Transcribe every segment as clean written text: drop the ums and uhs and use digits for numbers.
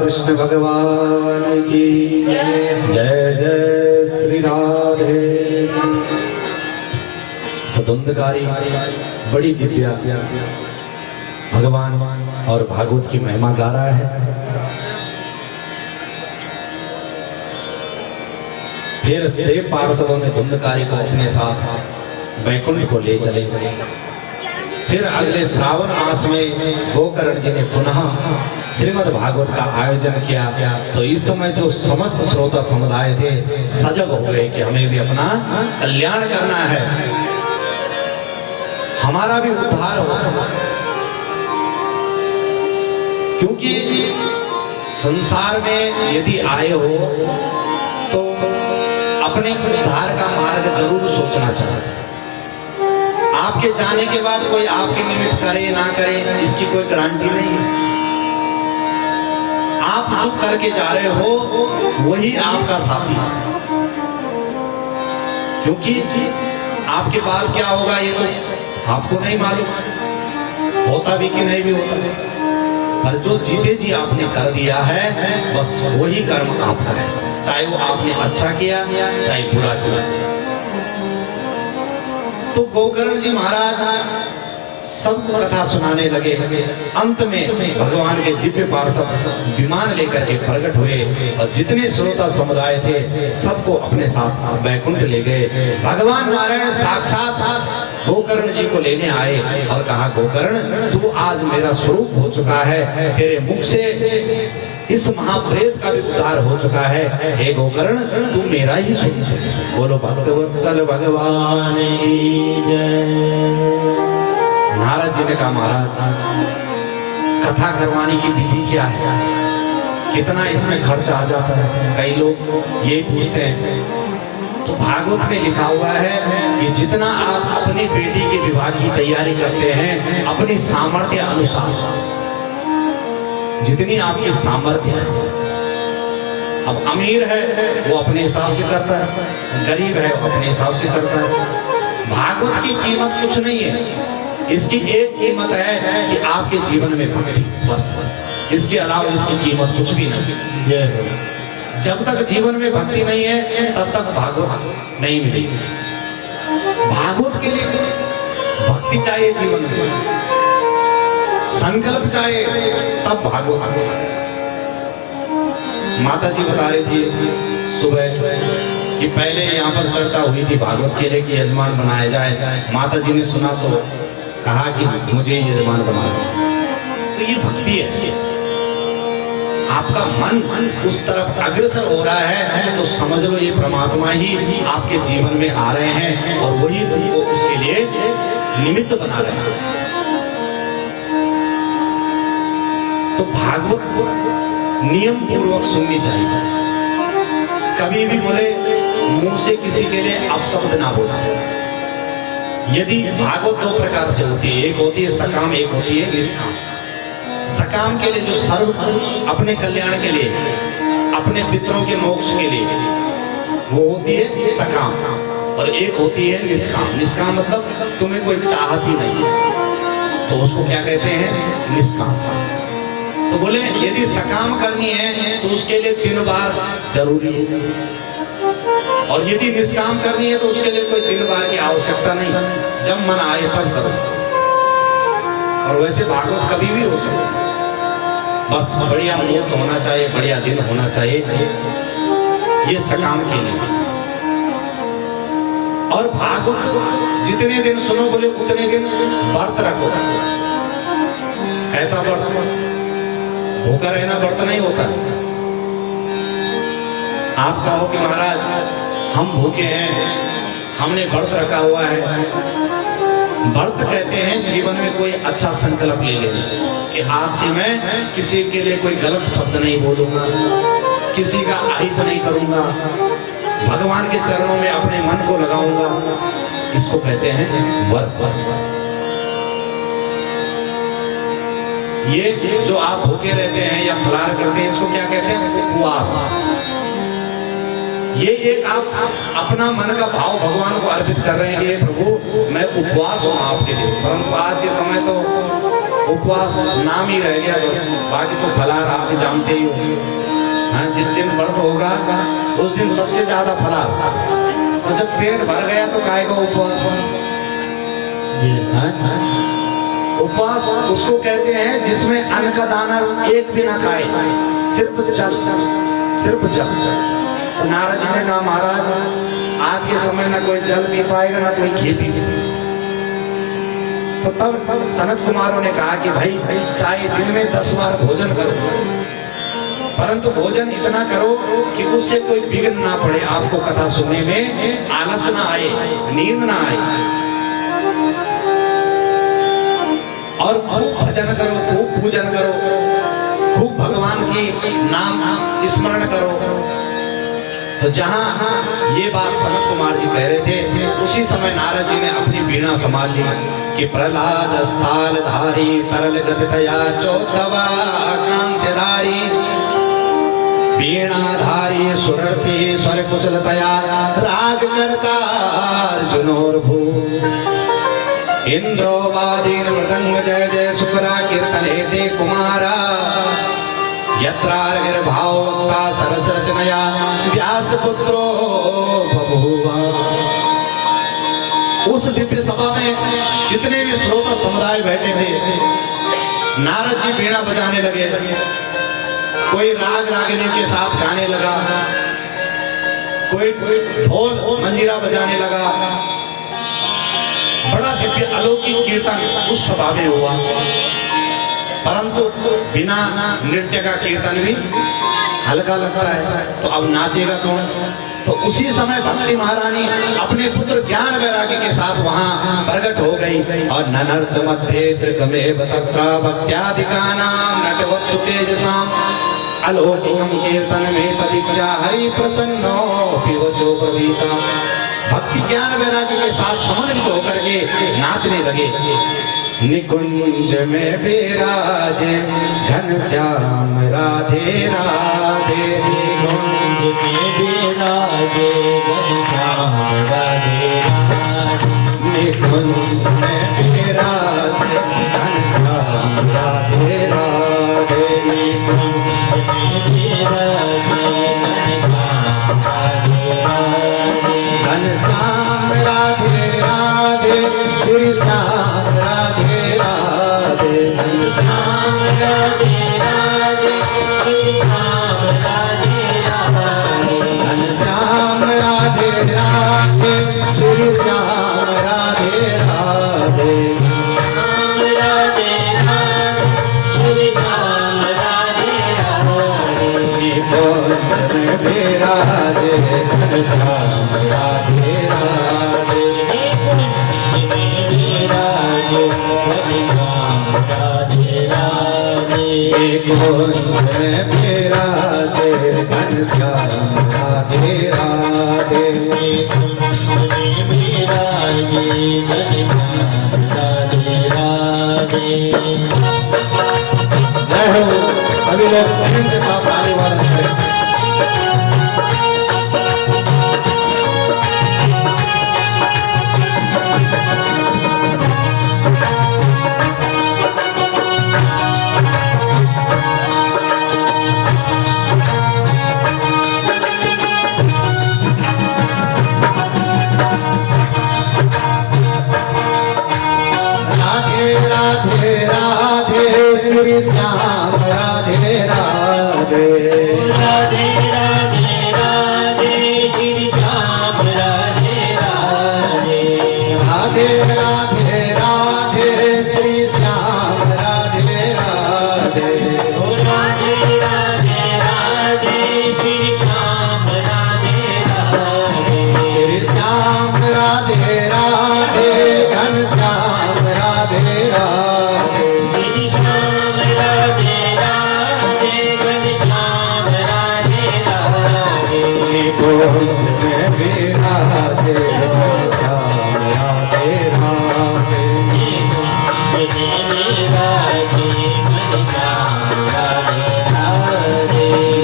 कृष्ण भगवान की जय जय श्री राधे। तो धुंधकारी बड़ी दिव्या भगवान और भागवत की महिमा गा रहा है। फिर देव पार्षदों ने धुंधकारी को अपने साथ वैकुंठ को ले चले। फिर अगले श्रावण मास में गोकर्ण जी ने पुनः श्रीमद् भागवत का आयोजन किया। तो इस समय जो समस्त श्रोता समुदाय थे सजग हो गए कि हमें भी अपना कल्याण करना है, हमारा भी उद्धार हो। क्योंकि संसार में यदि आए हो तो अपने उद्धार का मार्ग जरूर सोचना चाहिए। आपके जाने के बाद कोई आपके निमित्त करे ना करे इसकी कोई गारंटी नहीं है। आप जो करके जा रहे हो वही आपका साथी है। क्योंकि आपके बाद क्या होगा ये तो आपको नहीं मालूम, होता भी कि नहीं भी होता। पर जो जीते जी आपने कर दिया है बस वही कर्म आप करें, चाहे वो आपने अच्छा किया चाहे बुरा किया। तो गोकर्ण जी महाराज सबको कथा सुनाने लगे। अंत में भगवान के दिव्य पार्षद विमान लेकर के प्रकट हुए और जितने श्रोता समुदाय थे सबको अपने साथ वैकुंठ ले गए। भगवान नारायण साक्षात गोकर्ण जी को लेने आए और कहा, गोकर्ण तू आज मेरा स्वरूप हो चुका है, तेरे मुख से इस महाप्रेत का भी उद्धार हो चुका है। हे गोकर्ण तू मेरा ही सुन। बोलो भक्तवत्सल भगवान की जय। नारद जी ने कहा, महाराज कथा करवाने की विधि क्या है? कितना इसमें खर्च आ जाता है। कई लोग ये पूछते हैं, तो भागवत में लिखा हुआ है कि जितना आप अपनी बेटी के विवाह की तैयारी करते हैं अपनी सामर्थ्य अनुसार, जितनी आपकी सामर्थ्य है। अब अमीर है वो अपने हिसाब से करता है, गरीब है वो अपने हिसाब से करता है। भागवत की कीमत कुछ नहीं है, इसकी एक कीमत है कि आपके जीवन में भक्ति, बस। इसके अलावा इसकी कीमत कुछ भी नहीं। जब तक जीवन में भक्ति नहीं है तब तक भागवत नहीं मिलेगी। भागवत के लिए भक्ति चाहिए, जीवन में संकल्प चाहिए, तब भागवत। माता जी बता रही थी सुबह कि पहले यहाँ पर चर्चा हुई थी भागवत के लिए कि यजमान बनाया जाए। माता जी ने सुना तो कहा कि मुझे यजमान बना दो। तो ये भक्ति है, आपका मन उस तरफ अग्रसर हो रहा है तो समझ लो ये परमात्मा ही आपके जीवन में आ रहे हैं और वही तुमको उसके लिए निमित्त बना रहे हैं। तो भागवत नियम पूर्वक सुननी चाहिए। कभी भी बोले मुंह से किसी के लिए अपशब्द ना बोले। यदि भागवत दो प्रकार से होती है, एक होती है सकाम, एक होती है निष्काम। सकाम के लिए जो सर्व अपने कल्याण के लिए, अपने पितरों के मोक्ष के लिए, वो होती है सकाम, और एक होती है निष्काम। निष्काम मतलब तुम्हें कोई चाहत ही नहीं है, तो उसको क्या कहते हैं? निष्काम। तो बोले यदि सकाम करनी है तो उसके लिए 3 बार जरूरी है, और यदि निष्काम करनी है तो उसके लिए कोई 3 बार की आवश्यकता नहीं, जब मन आए तब करो। और वैसे भागवत कभी भी हो सकता, बस बढ़िया मुहूर्त होना चाहिए, बढ़िया दिन होना चाहिए, ये सकाम के लिए। और भागवत जितने दिन सुनो बोले उतने दिन व्रत रखो। ऐसा व्रत भूखा रहना व्रत नहीं होता। आप कहो कि महाराज हम भूखे हैं, हमने व्रत रखा हुआ है। व्रत कहते हैं जीवन में कोई अच्छा संकल्प ले लेना कि आज से मैं किसी के लिए कोई गलत शब्द नहीं बोलूंगा, किसी का अहित नहीं करूंगा, भगवान के चरणों में अपने मन को लगाऊंगा। इसको कहते हैं व्रत। ये जो आप भूखे रहते हैं या फलाहार करते हैं, इसको क्या कहते हैं? उपवास। ये एक आप अपना मन का भाव भगवान को अर्पित कर रहे हैं कि प्रभु मैं उपवास हूं आपके लिए। परंतु आज के समय तो उपवास नाम ही रह गया बस, बाकी तो फलाहार आप जानते ही हो। हाँ, जिस दिन व्रत होगा उस दिन सबसे ज्यादा फलाहार, और जब पेट भर गया तो काहे का उपवास? उपवास उसको कहते हैं जिसमें अन्न का दाना एक भी ना खाए, सिर्फ जल, सिर्फ जल। तो नारद जी ने कहा महाराज आज के समय ना कोई जल पी पाएगा ना कोई घी पी। तो तब सनत कुमारों ने कहा कि भाई चाहे दिन में 10 बार भोजन करो, परंतु भोजन इतना करो कि उससे कोई विघ्न ना पड़े, आपको कथा सुनने में आलस ना आए, नींद ना आए। और खूब भजन करो, खूब पूजन करो, खूब भगवान की नाम स्मरण करो। तो जहां ये बात सनत कुमार जी कह रहे थे, उसी समय नारद जी ने अपनी वीणा संभाल ली कि प्रहलाद स्थाल धारी तरल गतितया चौथवा कांस्यधारी वीणा धारी सुरसी स्वर कुशलतया राग करता अर्जुनोर्भू इंद्रो वादीन मृदंग जय जय सुकरा कीर्तने ते कुमारा यत्रार्गिर्भाव वक्ता सरस रचनया व्यास पुत्रो बभूवा। उस दिव्य सभा में जितने भी श्रोता समुदाय बैठे थे, नारद जी वीणा बजाने लगे, कोई राग रागिनी के साथ गाने लगा, कोई ढोल मंजीरा बजाने लगा। बड़ा दिव्य अलौकिक कीर्तन उस सभा में हुआ, परंतु बिना नृत्य का कीर्तन भी हल्का लगता है, तो अब नाचेगा कौन? तो उसी समय भक्ति महारानी अपने पुत्र ज्ञान वैराग्य के साथ वहां प्रकट हो गई। और ननर्त मध्य त्रिकमे तत्रा भक्त्यादिका नाम नटवत्सु तेजसाम अलौकिकम कीर्तन में तदीक्षा हरि प्रसन्नो पिवचो प्रवीता। भक्ति ज्ञान वैराग्य के साथ समन्वित होकर के नाचने लगे। निकुंज में विराजे घनश्याम राधे राधे, निकुंज में विराजे घनश्याम राधे राधे, निकुंज में विराजे घनश्याम राधे राधे, निकुंज में विराजे घनश्याम राधे राधे, घनश्याम राधे राधे, श्री श्याम राधे राधे, घनश्याम राधे राधे, श्री राम राधे राधे, घनश्याम राधे राधे, श्री श्याम राधे राधे, राम राधे राधे, श्री राम राधे राधे, निकुंज में विराजे घनश्याम राधे राधे, निकुंज में विराजे घनश्याम राधे राधे, निकुंज में विराजे घनश्याम राधे राधे, निकुंज में विराजे घनश्याम राधे राधे। जय हो। सभी लोग प्रेम के साथ ताली वादन करें। राधे राधे राधे, श्री श्याम राधे राधे, राधे राधे राधे, श्री राम राधे राधे, राधे राधे राधे, श्री श्याम राधे राधे, राधे राधे राधे, श्री राम राधे राधे, श्री श्याम राधे राधे, घनश्याम राधे राधे, श्री राम राधे राधे, घनश्याम राधे राधे, निकुंज में विराजे घनश्याम राधे राधे, निकुंज में विराजे घनश्याम राधे राधे,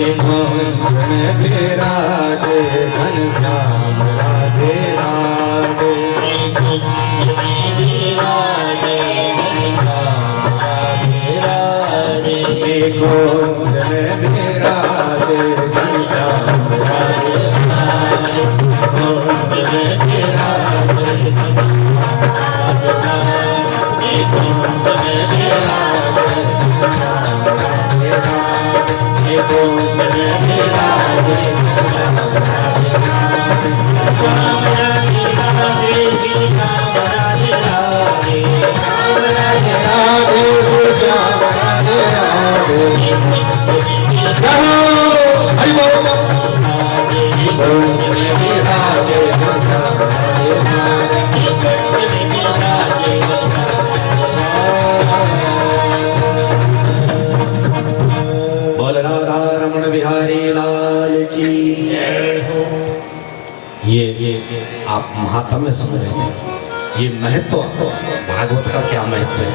निकुंज में विराजे घनश्याम राधे राधे, निकुंज में विराजे घनश्याम राधे राधे, निकुंज में विराजे घनश्याम राधे राधे, निकुंज में विराजे घनश्याम राधे राधे, निकुंज में विराजे घनश्याम राधे राधे, निकुंज में विराजे घनश्याम राधे राधे, राम राधे राधे, श्री राम राधे राधे, राम राधे राधे, श्री श्याम राधे राधे, जय हो। हरि बोल। निकुंज में विराजे घनश्याम राधे राधे, बोल राधा रमण बिहारी लाल की। ये आप महात्म्य समझ रहे हैं, ये महत्व भागवत का क्या महत्व है।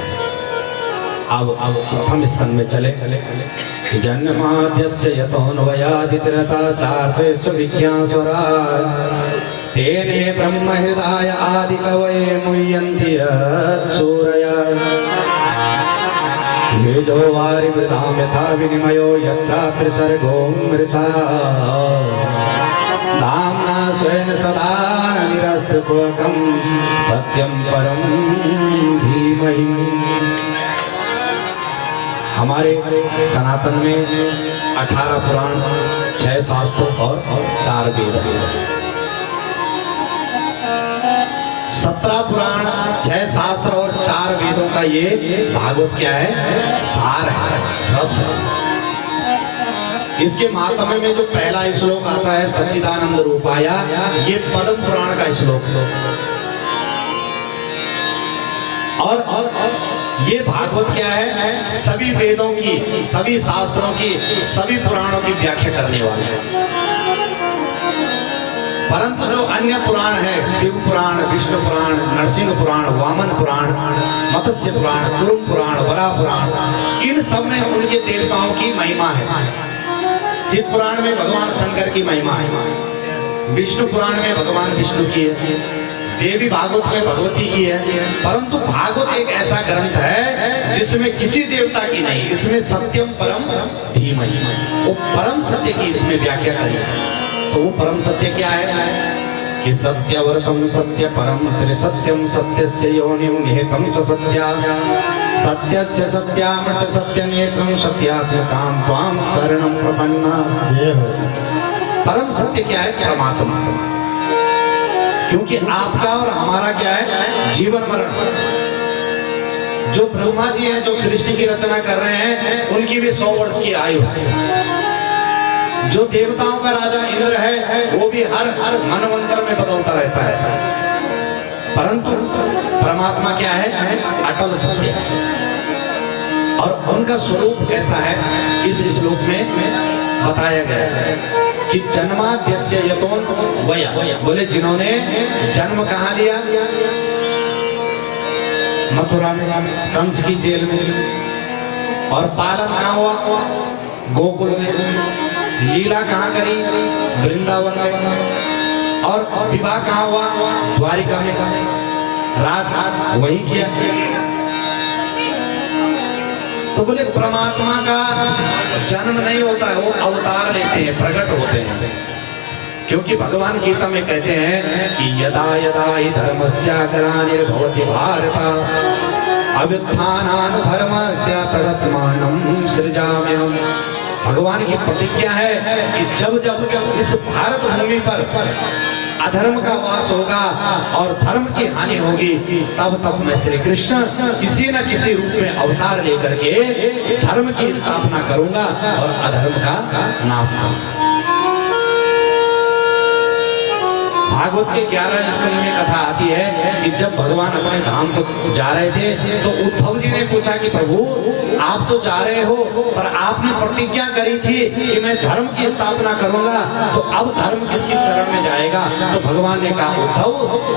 अब प्रथम स्कंद में चले जन्माद्यस्य यतोऽन्वयादितरता चार्तेषु विज्ञास्वरा तेने ब्रह्म हृदय आदि कवये मुह्यन्ति सूरया तेजो वारिवृतां यथा विनिमयो यत्रात्र सर्गो मृषा धाम्ना स्वेन सदा निरस्तत्वकं सत्यं परं धीमहि। हमारे सनातन में 18 पुराण, 6 शास्त्र और 4 वेद, 17 पुराण, 6 शास्त्र और 4 वेदों का ये भागवत क्या है, सार है, रस है। इसके महात्म्य में जो पहला श्लोक आता है सच्चिदानंद रूपाया, ये पद्म पुराण का श्लोक और ये भागवत क्या है? सभी वेदों की, सभी शास्त्रों की, सभी पुराणों की व्याख्या करने वाले हैं। परंतु जो अन्य पुराण है, शिव पुराण, विष्णु पुराण, नरसिंह पुराण, वामन पुराण, मत्स्य पुराण, कुरुम पुराण, वराह पुराण, इन सब में उनके देवताओं की महिमा है। शिव पुराण में भगवान शंकर की महिमा है, विष्णु पुराण में भगवान विष्णु की है, देवी भागवत में भगवती की है। परंतु भागवत एक ऐसा ग्रंथ है जिसमें किसी देवता की नहीं, इसमें सत्यम परम धीमहि, वो परम सत्य की इसमें व्याख्या करी है। तो वो परम सत्य क्या है कि सत्यवर्तम सत्य परम त्रिसत्यम सत्यस्य योनिं निहितं च सत्या सत्यस्य सत्यामृत सत्यनेत्रं सत्यात्मकां त्वां शरणं प्रपन्ना। परम सत्य क्या है? परमात्मा। क्योंकि आपका और हमारा क्या है? जीवन मरण। जो ब्रह्मा जी हैं, जो सृष्टि की रचना कर रहे हैं, उनकी भी 100 वर्ष की आयु है। जो देवताओं का राजा इंद्र है, वो भी हर मनवंतर में बदलता रहता है। परंतु परमात्मा क्या है? अटल सत्य। और उनका स्वरूप कैसा है इस श्लोक में बताया गया है कि जन्माद्यस्य यतोन वया, बोले जिन्होंने जन्म कहाँ लिया? मथुरा में, कंस की जेल में। और पालन कहाँ हुआ? गोकुल में। लीला कहाँ करी? वृंदावन में। और विवाह कहाँ हुआ? द्वारिका में। राज वही किया। तो बोले परमात्मा का जन्म नहीं होता है, वो अवतार लेते हैं, प्रकट होते हैं। क्योंकि भगवान गीता में कहते हैं कि यदा यदा हि धर्मस्य ग्लानिर्भवति भारत अभ्युत्थानात् धर्मस्य तदात्मानं सृजाम्यहम्। भगवान की प्रतिज्ञा है कि जब जब इस भारत भूमि पर अधर्म का वास होगा और धर्म की हानि होगी, तब तब मैं श्री कृष्ण किसी न किसी रूप में अवतार लेकर के धर्म की स्थापना करूंगा और अधर्म का नाश करूंगा। भागवत के 11 स्कंद में कथा आती है कि जब भगवान अपने धाम को जा रहे थे तो उद्धव जी ने पूछा कि प्रभु आप तो जा रहे हो, पर आपने प्रतिज्ञा करी थी कि मैं धर्म की स्थापना करूंगा, तो अब धर्म किसके चरण में जाएगा? तो भगवान ने कहा उद्धव,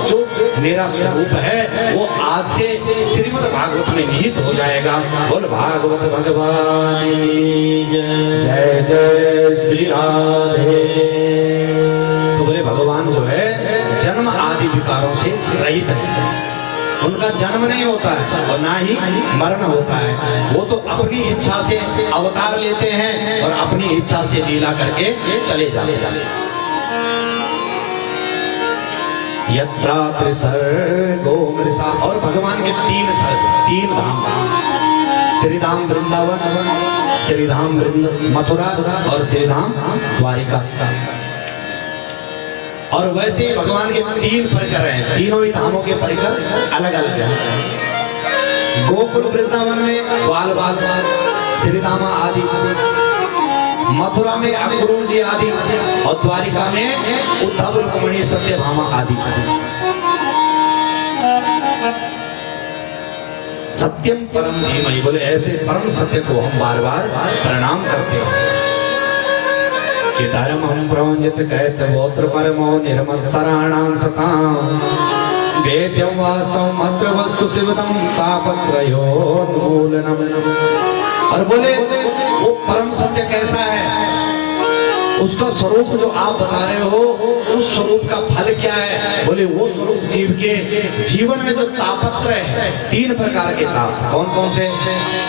जो मेरा स्वरूप है वो आज से श्रीमद् भागवत में निहित हो जाएगा। बोल भागवत भगवान जय जय श्री राधे। तो बोले भगवान जो है जन्म आदि विकारों से रहित है, उनका जन्म नहीं होता है और ना ही मरण होता है। वो तो अपनी इच्छा से अवतार लेते हैं और अपनी इच्छा से लीला करके चले जाते हैं। यत्रा त्रिसर्गो मृषा, और भगवान के 3 सर्ग, 3 धाम, श्रीधाम वृंदावन, श्रीधाम मथुरा और श्रीधाम द्वारिका। और वैसे ही भगवान के 3 परिकर हैं, तीनों ही धामों के परिकर अलग अलग हैं। गोकुल वृंदावन में बाल बाल श्रीधामा आदि, मथुरा में अक्रूर जी आदि, और द्वारिका में उद्धव रुक्मिणी सत्यभामा आदि। सत्यम परम धीमहि, बोले ऐसे परम सत्य को हम बार बार प्रणाम करते हैं कि धर्मं प्रवंजित कहत गोत्र परमो निर्मत्सराणां सतां वेद्यं वास्तवं अत्र वस्तु शिवदं तापत्रयोन्मूलनम्। और बोले वो परम सत्य कैसा है, उसका स्वरूप जो आप बता रहे हो, उस स्वरूप का फल क्या है? बोले वो स्वरूप जीव के जीवन में जो तापत्र है, 3 प्रकार के ताप। कौन कौन से?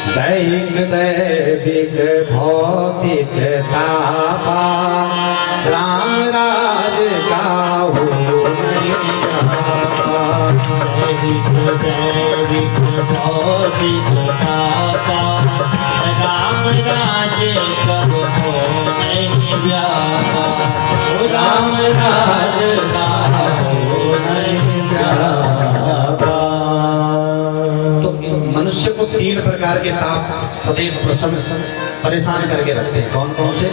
दैहिक दैविक भौतिक तापा, राम राज का हो नहीं रहा। दैहिक दैविक भौतिक तापा, राम राज का हो नहीं व्यापा। राम राज का हो नहीं व्यापा। तो मनुष्य को 3 प्रकार के ताप सदैव प्रसन्न परेशान करके रखते हैं। कौन कौन से?